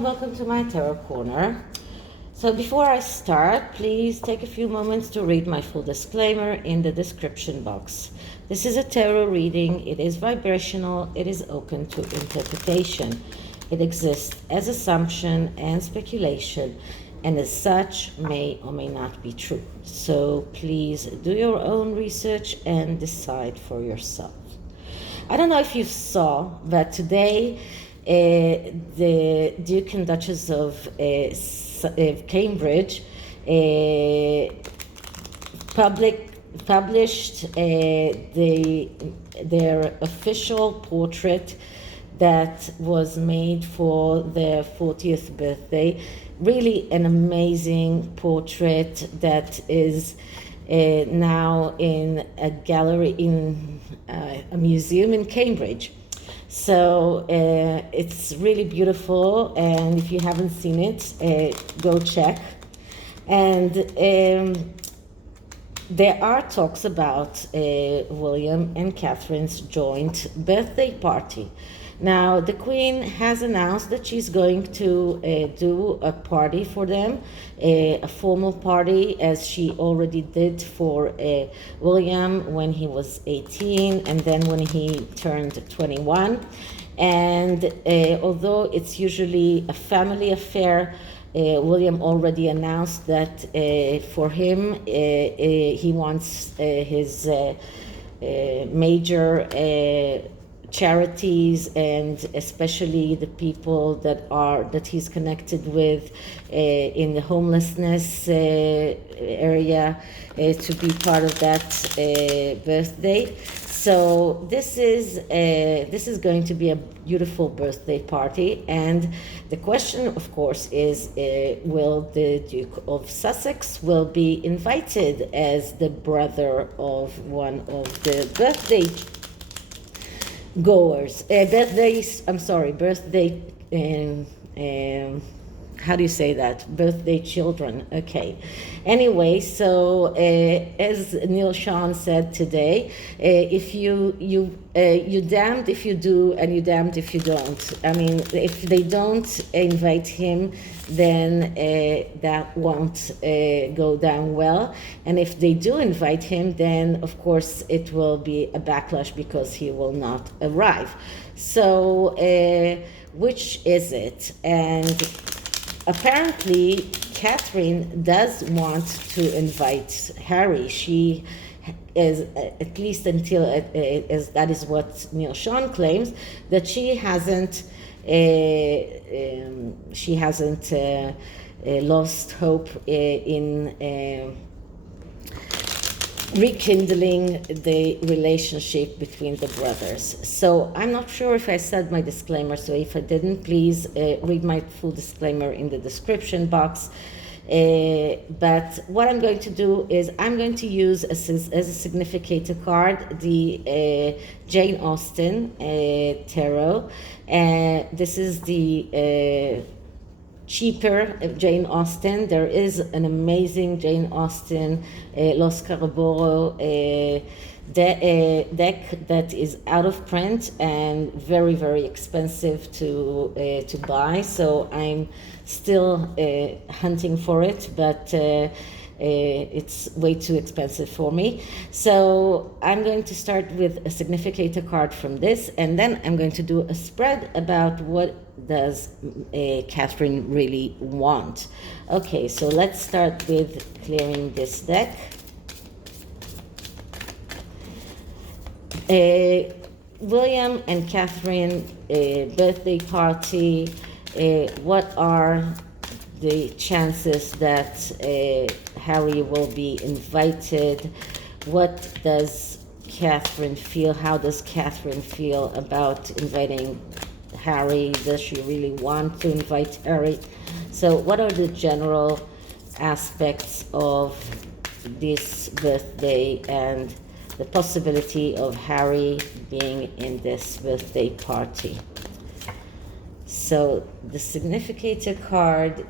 and welcome to my Tarot Corner. So before I start, please take a few moments to read my full disclaimer in the description box. This is a tarot reading. It is vibrational. It is open to interpretation. It exists as assumption and speculation, and as such may or may not be true. So please do your own research and decide for yourself. I don't know if you saw, but today the Duke and Duchess of Cambridge published their official portrait that was made for their 40th birthday. Really an amazing portrait that is now in a gallery in a museum in Cambridge. So it's really beautiful, and if you haven't seen it, go check. And there are talks about William and Catherine's joint birthday party. Now, the Queen has announced that she's going to do a party for them, a formal party, as she already did for William when he was 18 and then when he turned 21. And although it's usually a family affair, William already announced that for him, he wants his major charities, and especially the people that he's connected with in the homelessness area, to be part of that birthday. So this is going to be a beautiful birthday party, and the question, of course, is will the Duke of Sussex will be invited as the brother of one of the birthday goers, birthday, how do you say that? Birthday children, okay. Anyway, so as Neil Sean said today, if you damned if you do and you damned if you don't. I mean, if they don't invite him, then that won't go down well. And if they do invite him, then of course it will be a backlash because he will not arrive. So which is it? And apparently Catherine does want to invite Harry. She is, at least until as that is what Neil Sean claims, that she hasn't lost hope in rekindling the relationship between the brothers. So I'm not sure if I said my disclaimer, so if I didn't, please read my full disclaimer in the description box. But what I'm going to do is I'm going to use as a significator card the Jane Austen tarot. This is the cheaper Jane Austen. There is an amazing Jane Austen Los Caraboro deck that is out of print and very, very expensive to buy. So I'm still hunting for it, but it's way too expensive for me. So I'm going to start with a significator card from this, and then I'm going to do a spread about what does Catherine really want. Okay, so let's start with clearing this deck. William and Catherine birthday party. What are the chances that Harry will be invited? What does Catherine feel? How does Catherine feel about inviting Harry? Does she really want to invite Harry? So what are the general aspects of this birthday and the possibility of Harry being in this birthday party? So the significator card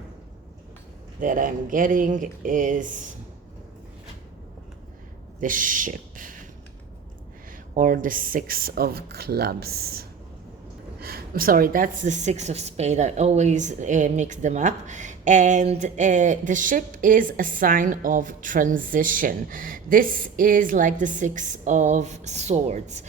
that I'm getting is the Ship, or the Six of Clubs. I'm sorry, that's the Six of Spades. I always mix them up. And the ship is a sign of transition. This is like the Six of Swords.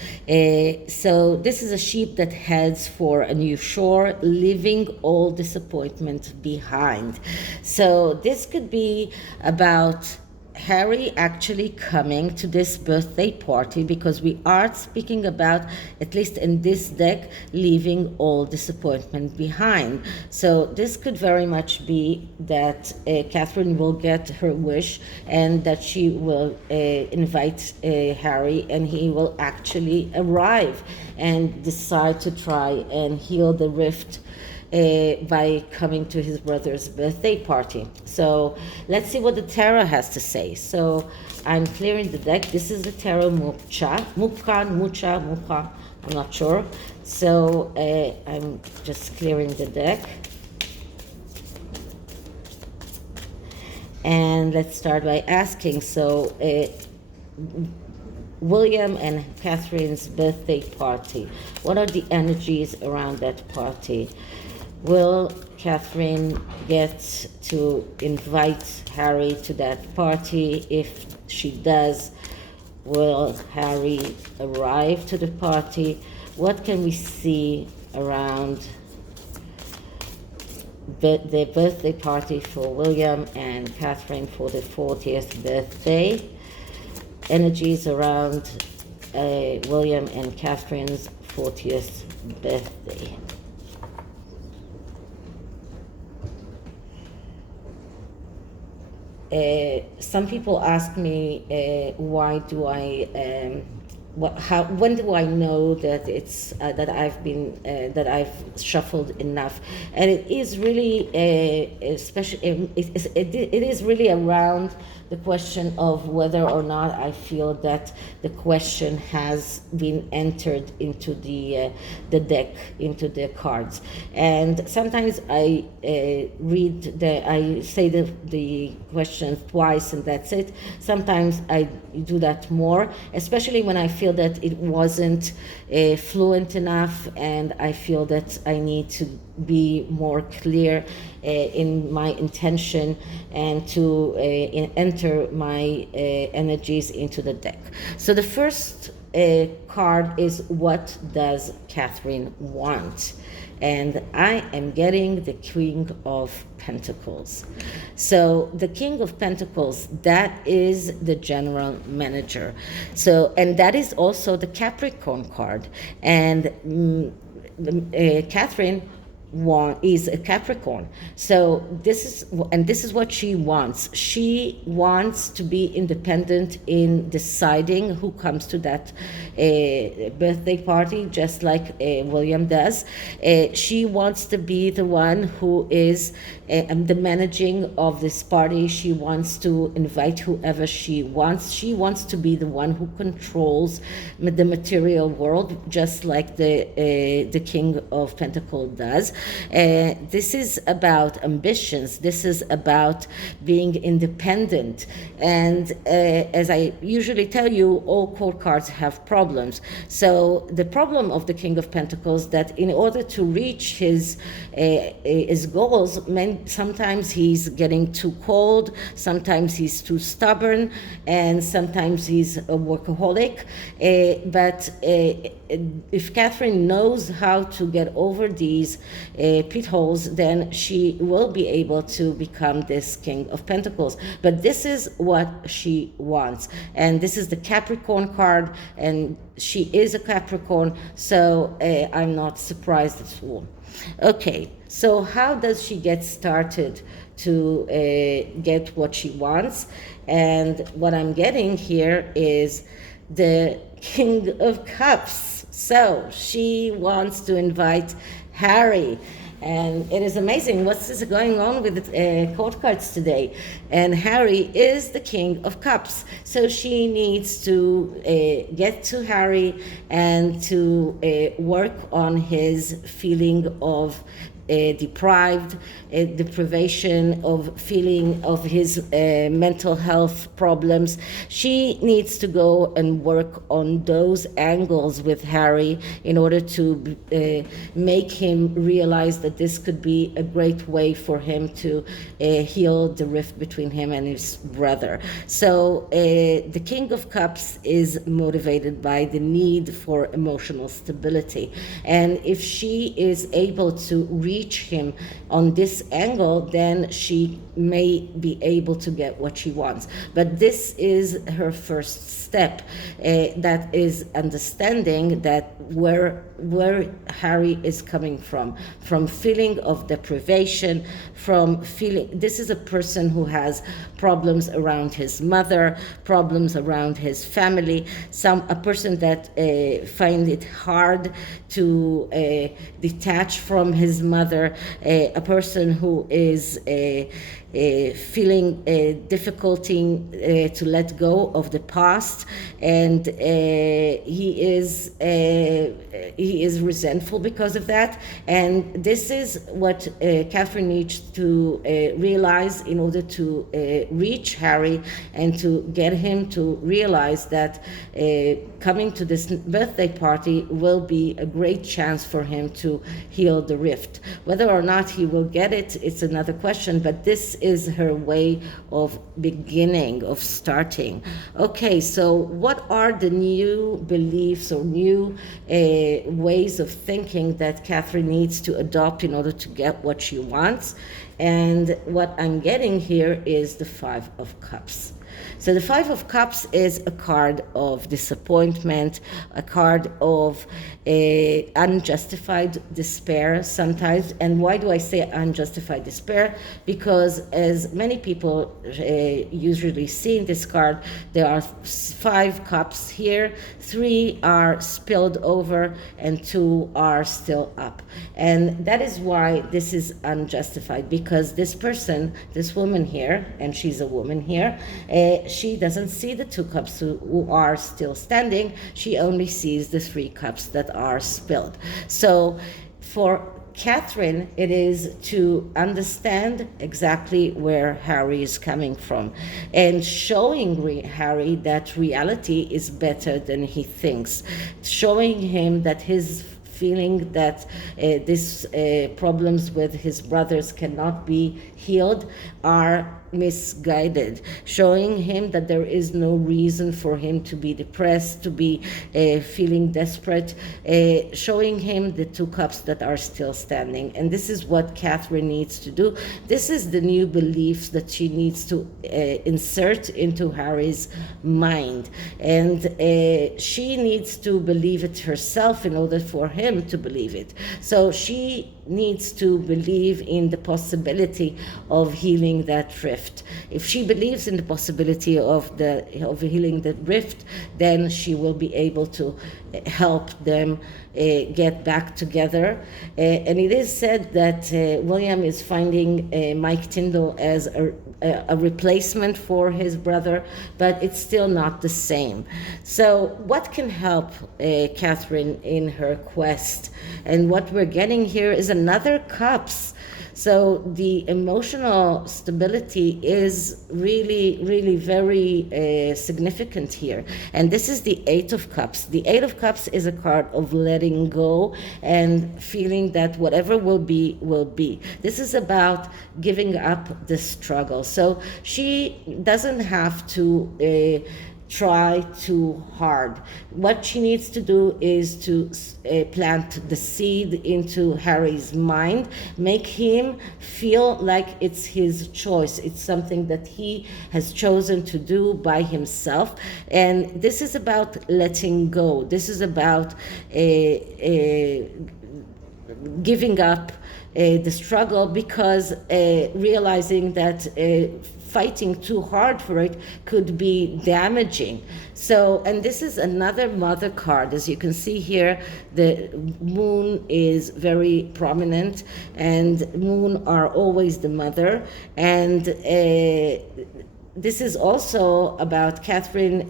So this is a ship that heads for a new shore, leaving all disappointment behind. So this could be about Harry actually coming to this birthday party, because we are speaking about, at least in this deck, leaving all disappointment behind. So this could very much be that Catherine will get her wish, and that she will invite Harry, and he will actually arrive and decide to try and heal the rift by coming to his brother's birthday party. So let's see what the tarot has to say. So I'm clearing the deck. This is the tarot MUCHA, I'm not sure. So I'm just clearing the deck. And let's start by asking, so William and Catherine's birthday party, what are the energies around that party? Will Catherine get to invite Harry to that party? If she does, will Harry arrive to the party? What can we see around the birthday party for William and Catherine for the 40th birthday? Energies around William and Catherine's 40th birthday. Some people ask me why do I when do I know that it's that I've shuffled enough? And it is really especially it is really around the question of whether or not I feel that the question has been entered into the deck, into the cards. And sometimes I I say the question twice and that's it. Sometimes I do that more, especially when I feel that it wasn't fluent enough, and I feel that I need to be more clear in my intention and to enter my energies into the deck. So the first card is, what does Catherine want? And I am getting the King of Pentacles. So the King of Pentacles, that is the general manager. So, and that is also the Capricorn card. And Catherine is a Capricorn. So this is what she wants. She wants to be independent in deciding who comes to that birthday party, just like William does. She wants to be the one who is the managing of this party. She wants to invite whoever she wants. She wants to be the one who controls the material world, just like the King of Pentacles does. This is about ambitions. This is about being independent. And as I usually tell you, all court cards have problems. So the problem of the King of Pentacles, that in order to reach his goals, sometimes he's getting too cold, sometimes he's too stubborn, and sometimes he's a workaholic. But if Catherine knows how to get over these pit holes, then she will be able to become this King of Pentacles. But this is what she wants. And this is the Capricorn card, and she is a Capricorn, so I'm not surprised at all. Okay, so how does she get started to get what she wants? And what I'm getting here is the King of Cups. So she wants to invite Harry. And it is amazing what's going on with the court cards today. And Harry is the King of Cups. So she needs to get to Harry and to work on his feeling of deprived, deprivation of feeling of his mental health problems. She needs to go and work on those angles with Harry in order to make him realize that this could be a great way for him to heal the rift between him and his brother. So the King of Cups is motivated by the need for emotional stability. And if she is able to reach him on this angle, then she may be able to get what she wants. But this is her first step, that is understanding that where Harry is coming from feeling of deprivation, from feeling, this is a person who has problems around his mother, problems around his family, a person that finds it hard to detach from his mother, a person who is feeling difficulty to let go of the past, and he is resentful because of that. And this is what Catherine needs to realize in order to reach Harry and to get him to realize that coming to this birthday party will be a great chance for him to heal the rift. Whether or not he will get it, it's another question, but this is her way of beginning, of starting. Okay, so what are the new beliefs or new ways of thinking that Catherine needs to adopt in order to get what she wants? And what I'm getting here is the Five of Cups. So the Five of Cups is a card of disappointment, a card of unjustified despair sometimes. And why do I say unjustified despair? Because as many people usually see in this card, there are 5 cups here, 3 are spilled over and 2 are still up. And that is why this is unjustified, because this person, this woman here, and she's a woman here, she doesn't see the 2 cups who are still standing. She only sees the 3 cups that are spilled. So for Catherine, it is to understand exactly where Harry is coming from and showing Harry that reality is better than he thinks, showing him that his feeling that these problems with his brothers cannot be healed are misguided, showing him that there is no reason for him to be depressed, to be feeling desperate, showing him the 2 cups that are still standing. And this is what Catherine needs to do. This is the new beliefs that she needs to insert into Harry's mind. And she needs to believe it herself in order for him to believe it. So she needs to believe in the possibility of healing that rift. If she believes in the possibility of healing the rift, then she will be able to help them get back together. And it is said that William is finding Mike Tyndall as a replacement for his brother, but it's still not the same. So what can help Catherine in her quest? And what we're getting here is another cups. So the emotional stability is really, really very significant here. And this is the 8 of Cups. The 8 of Cups is a card of letting go and feeling that whatever will be, will be. This is about giving up the struggle. So she doesn't have to try too hard. What she needs to do is to plant the seed into Harry's mind, make him feel like it's his choice. It's something that he has chosen to do by himself. And this is about letting go. This is about giving up the struggle, because realizing that fighting too hard for it could be damaging. So, and this is another mother card. As you can see here, the moon is very prominent, and moon are always the mother. And this is also about Catherine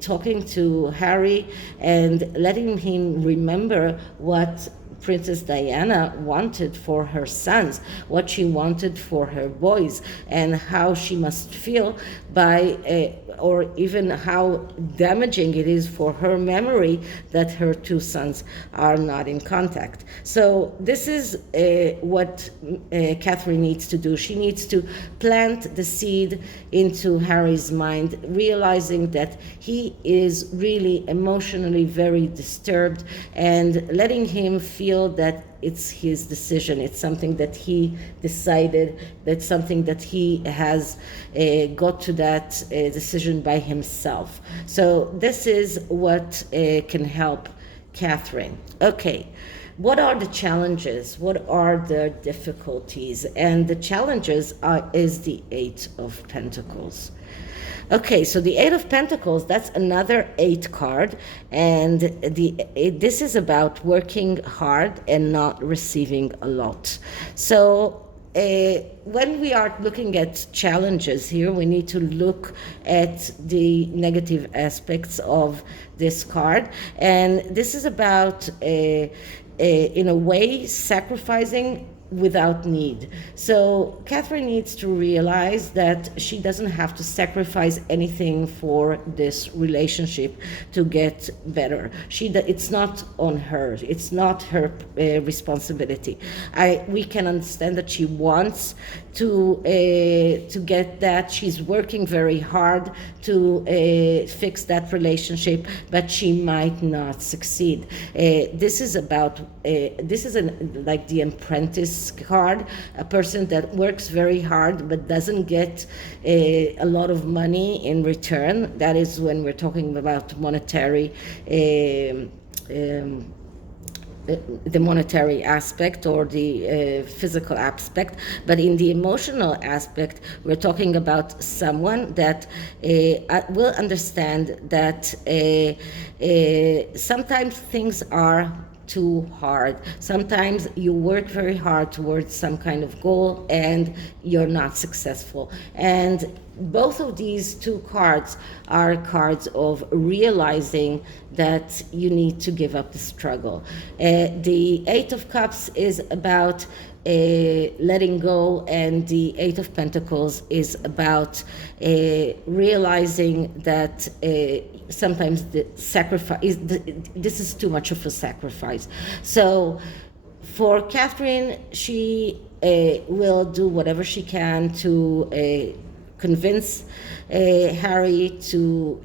talking to Harry and letting him remember what Princess Diana wanted for her sons, what she wanted for her boys, and how she must feel by, or even how damaging it is for her memory that her two sons are not in contact. So this is what Catherine needs to do. She needs to plant the seed into Harry's mind, realizing that he is really emotionally very disturbed, and letting him feel that it's his decision. It's something that he decided. That's something that he has got to that decision by himself. So this is what can help Catherine. Okay. What are the challenges? What are the difficulties? And the challenges is the Eight of Pentacles. Okay, so the Eight of Pentacles, that's another 8 card, and this is about working hard and not receiving a lot. So when we are looking at challenges here, we need to look at the negative aspects of this card, and this is about, in a way, sacrificing without need. So Catherine needs to realize that she doesn't have to sacrifice anything for this relationship to get better. It's not on her. It's not her responsibility. We can understand that she wants to get that. She's working very hard to fix that relationship, but she might not succeed. This is about like the apprentice card, a person that works very hard but doesn't get a lot of money in return. That is when we're talking about monetary, the monetary aspect or the physical aspect. But in the emotional aspect, we're talking about someone that will understand that sometimes things are too hard. Sometimes you work very hard towards some kind of goal and you're not successful. And both of these two cards are cards of realizing that you need to give up the struggle. The Eight of Cups is about letting go, and the Eight of Pentacles is about realizing that sometimes the sacrifice, this is too much of a sacrifice. So for Catherine, she will do whatever she can to convince Harry to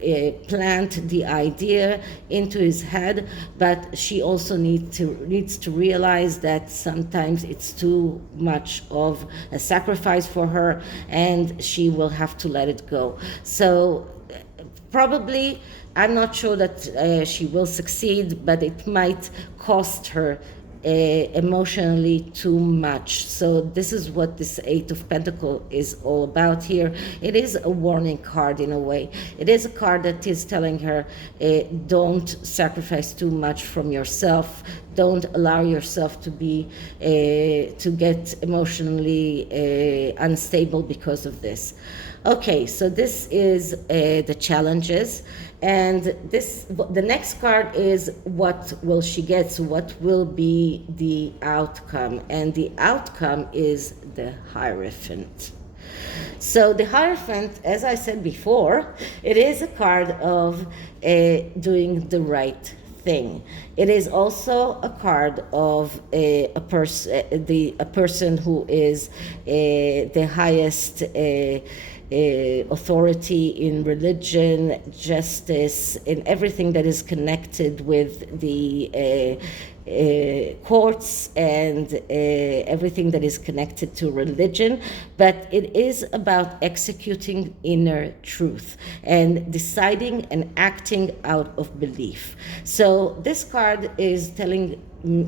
plant the idea into his head, but she also needs to realize that sometimes it's too much of a sacrifice for her, and she will have to let it go. So probably, I'm not sure that she will succeed, but it might cost her emotionally too much. So this is what this Eight of Pentacles is all about here. It is a warning card in a way. It is a card that is telling her, don't sacrifice too much from yourself. Don't allow yourself to be to get emotionally unstable because of this. Okay, so this is the challenges, and the next card is what will she get, so what will be the outcome, and the outcome is the Hierophant. So the Hierophant, as I said before, it is a card of doing the right thing. It is also a card of a person who is the highest authority in religion, justice, in everything that is connected with the courts and everything that is connected to religion. But it is about executing inner truth and deciding and acting out of belief. So this card is telling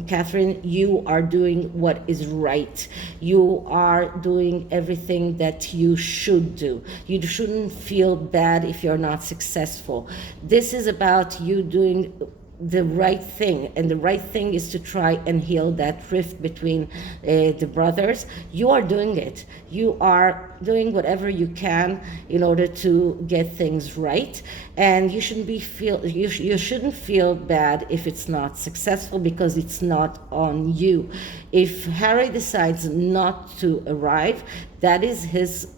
Catherine, you are doing what is right. You are doing everything that you should do. You shouldn't feel bad if you're not successful. This is about you doing the right thing, and the right thing is to try and heal that rift between the brothers. You are doing it. You are doing whatever you can in order to get things right, and you shouldn't feel bad if it's not successful, because it's not on you. If Harry decides not to arrive, that is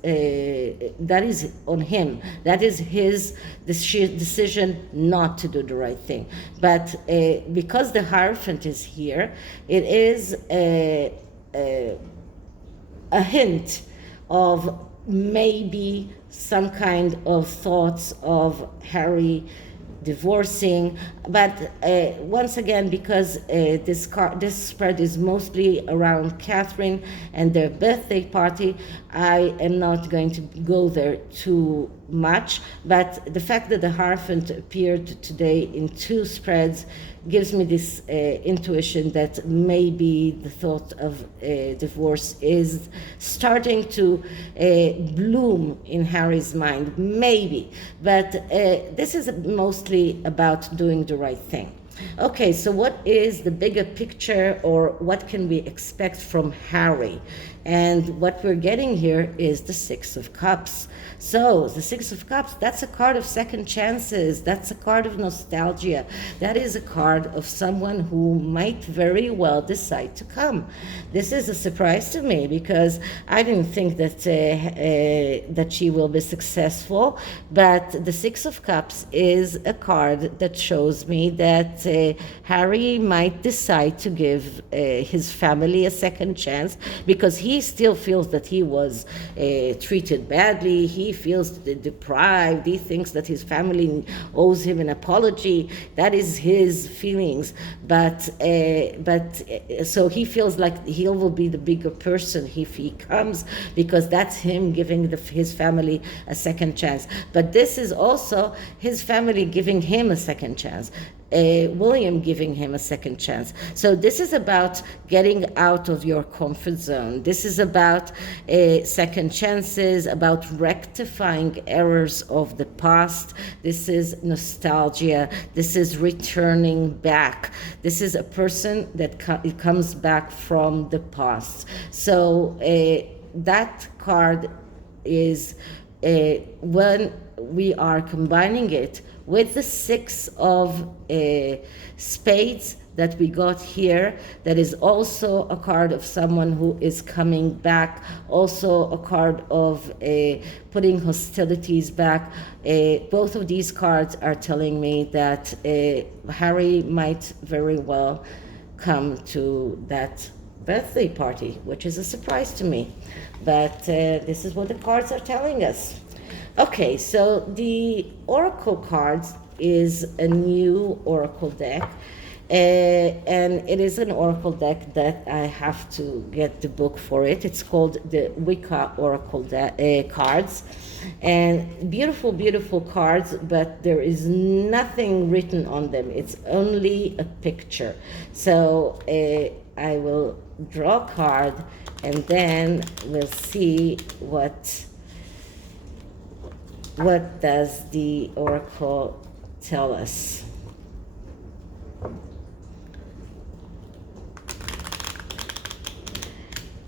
that is on him. That is his decision not to do the right thing. But because the hierophant is here, it is a hint of maybe some kind of thoughts of Harry divorcing. But once again, because this spread is mostly around Catherine and their birthday party, I am not going to go there too much. But the fact that the hierophant appeared today in 2 spreads gives me this intuition that maybe the thought of divorce is starting to bloom in Harry's mind, maybe. But this is mostly about doing the right thing. Okay, so what is the bigger picture, or what can we expect from Harry? And what we're getting here is the 6 of Cups. So the 6 of Cups, that's a card of second chances. That's a card of nostalgia. That is a card of someone who might very well decide to come. This is a surprise to me, because I didn't think that that she will be successful. But the 6 of Cups is a card that shows me that Harry might decide to give his family a second chance, because he still feels that he was treated badly. He feels deprived. He thinks that his family owes him an apology. That is his feelings. But so he feels like he will be the bigger person if he comes, because that's him giving his family a second chance. But this is also his family giving him a second chance. William giving him a second chance. So this is about getting out of your comfort zone. This is about second chances, about rectifying errors of the past. This is nostalgia. This is returning back. This is a person that comes back from the past. So that card is when we are combining it with the 6 of spades that we got here, that is also a card of someone who is coming back, also a card of putting hostilities back. Both of these cards are telling me that Harry might very well come to that birthday party, which is a surprise to me. But this is what the cards are telling us. Okay, so the Oracle cards is a new Oracle deck, and it is an Oracle deck that I have to get the book for it. It's called the WICCA Oracle cards, and beautiful, beautiful cards, but there is nothing written on them. It's only a picture. So I will draw a card, and then we'll see what does the Oracle tell us.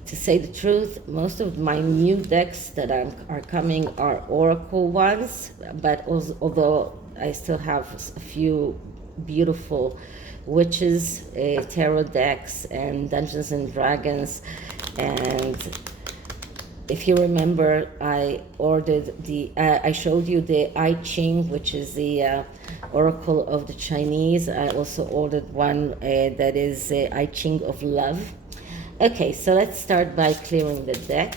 To say the truth, most of my new decks that are coming are Oracle ones, but although I still have a few beautiful witches, tarot decks, and Dungeons and Dragons. And if you remember, I ordered I showed you the I Ching, which is the Oracle of the Chinese. I also ordered one that is I Ching of Love. Okay, so let's start by clearing the deck.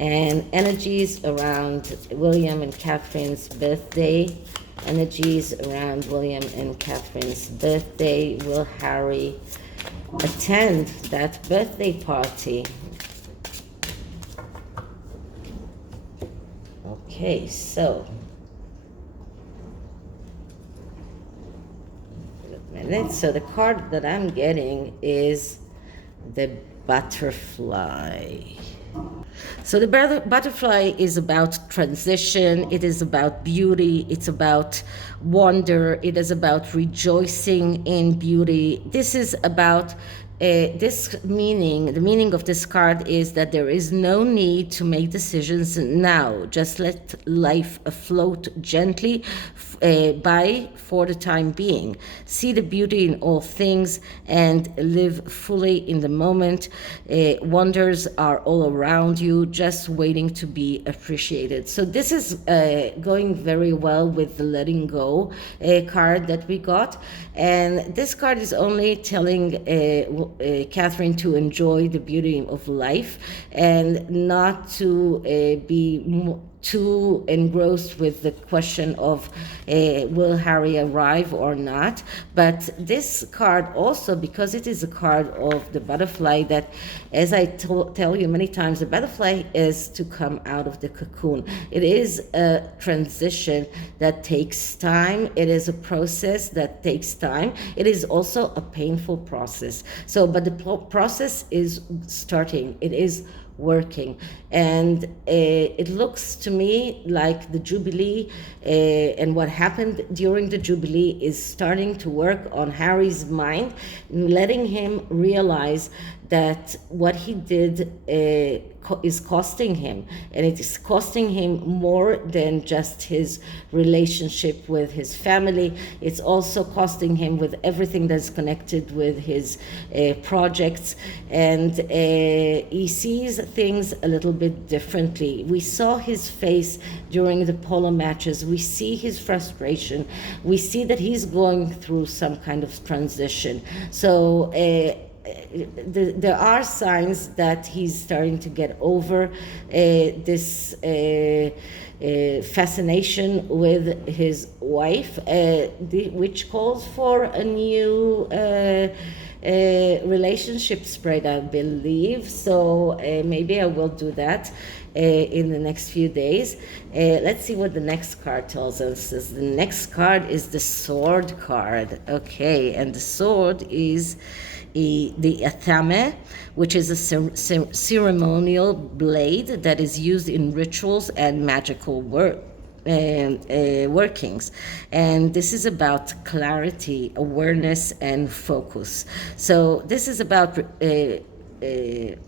And energies around William and Catherine's birthday. Energies around William and Catherine's birthday. Will Harry attend that birthday party? Okay, so so the card that I'm getting is the butterfly. So the butterfly is about transition, it is about beauty, it's about wonder, it is about rejoicing in beauty. This is about the meaning of this card is that there is no need to make decisions now. Just let life float gently by for the time being. See the beauty in all things and live fully in the moment. Wonders are all around you, just waiting to be appreciated. So this is going very well with the letting go card that we got. And this card is only telling Catherine to enjoy the beauty of life and not to be too engrossed with the question of will Harry arrive or not. But this card also, because it is a card of the butterfly, that, as I tell you many times, the butterfly is to come out of the cocoon. It is a transition that takes time. It is a process that takes time. It is also a painful process. So, but the process is starting. It is working, and it looks to me like the Jubilee and what happened during the Jubilee is starting to work on Harry's mind, letting him realize that what he did is costing him, and it is costing him more than just his relationship with his family. It's also costing him with everything that's connected with his projects, and he sees things a little bit differently. We saw his face during the polo matches. We see his frustration. We see that he's going through some kind of transition. So there are signs that he's starting to get over this fascination with his wife, which calls for a new relationship spread, I believe. So maybe I will do that in the next few days. Let's see what the next card tells us. The next card is the sword card. Okay, and the sword is the athame, which is a ceremonial blade that is used in rituals and magical workings, and this is about clarity, awareness, and focus. So this is about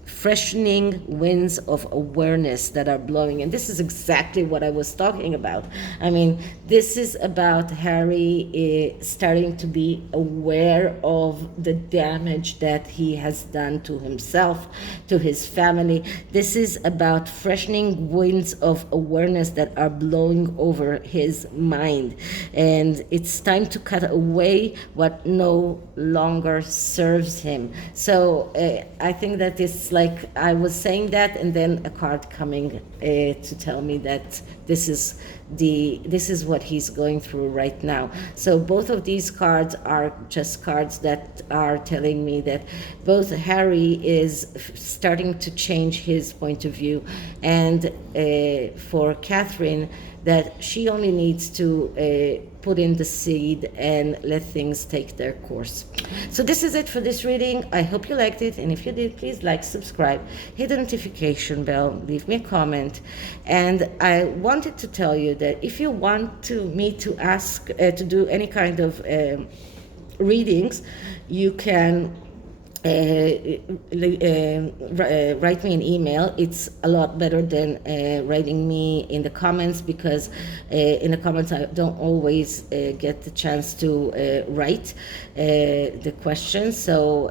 freshening winds of awareness that are blowing, and this is exactly what I was talking about. I mean, this is about Harry starting to be aware of the damage that he has done to himself, to his family. This is about freshening winds of awareness that are blowing over his mind, and it's time to cut away what no longer serves him. So I think that it's like I was saying that, and then a card coming to tell me that this is what he's going through right now. So both of these cards are just cards that are telling me that both Harry is starting to change his point of view, and for Catherine, that she only needs to put in the seed and let things take their course. So this is it for this reading. I hope you liked it, and if you did, please like, subscribe, hit the notification bell, leave me a comment. And I wanted to tell you that if you want me to ask to do any kind of readings, you can write me an email. It's a lot better than writing me in the comments, because in the comments I don't always get the chance to write the questions. So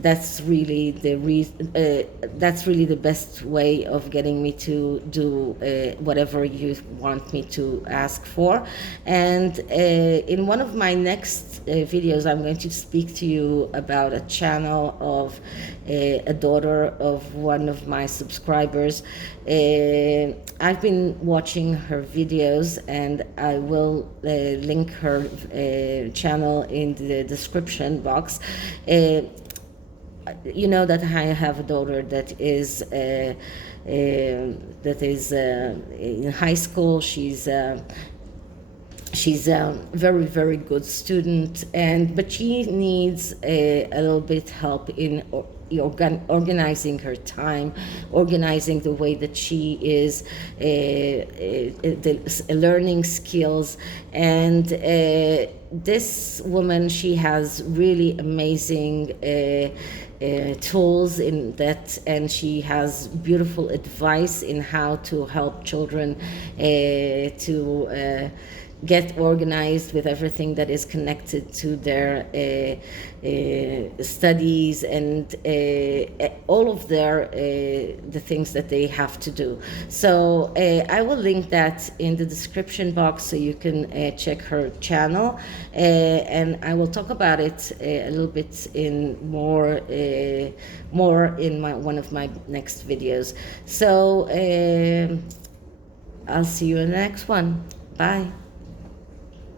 that's really that's really the best way of getting me to do whatever you want me to ask for. And in one of my next videos, I'm going to speak to you about a channel of a daughter of one of my subscribers. I've been watching her videos, and I will link her channel in the description box. You know that I have a daughter that is in high school. She's she's a very, very good student, but she needs a little bit help in organizing her time, organizing the way that she is, the learning skills. And this woman, she has really amazing tools in that, and she has beautiful advice in how to help children to get organized with everything that is connected to their studies and all of their the things that they have to do. So I will link that in the description box so you can check her channel, and I will talk about it a little bit in more in one of my next videos. So I'll see you in the next one. Bye.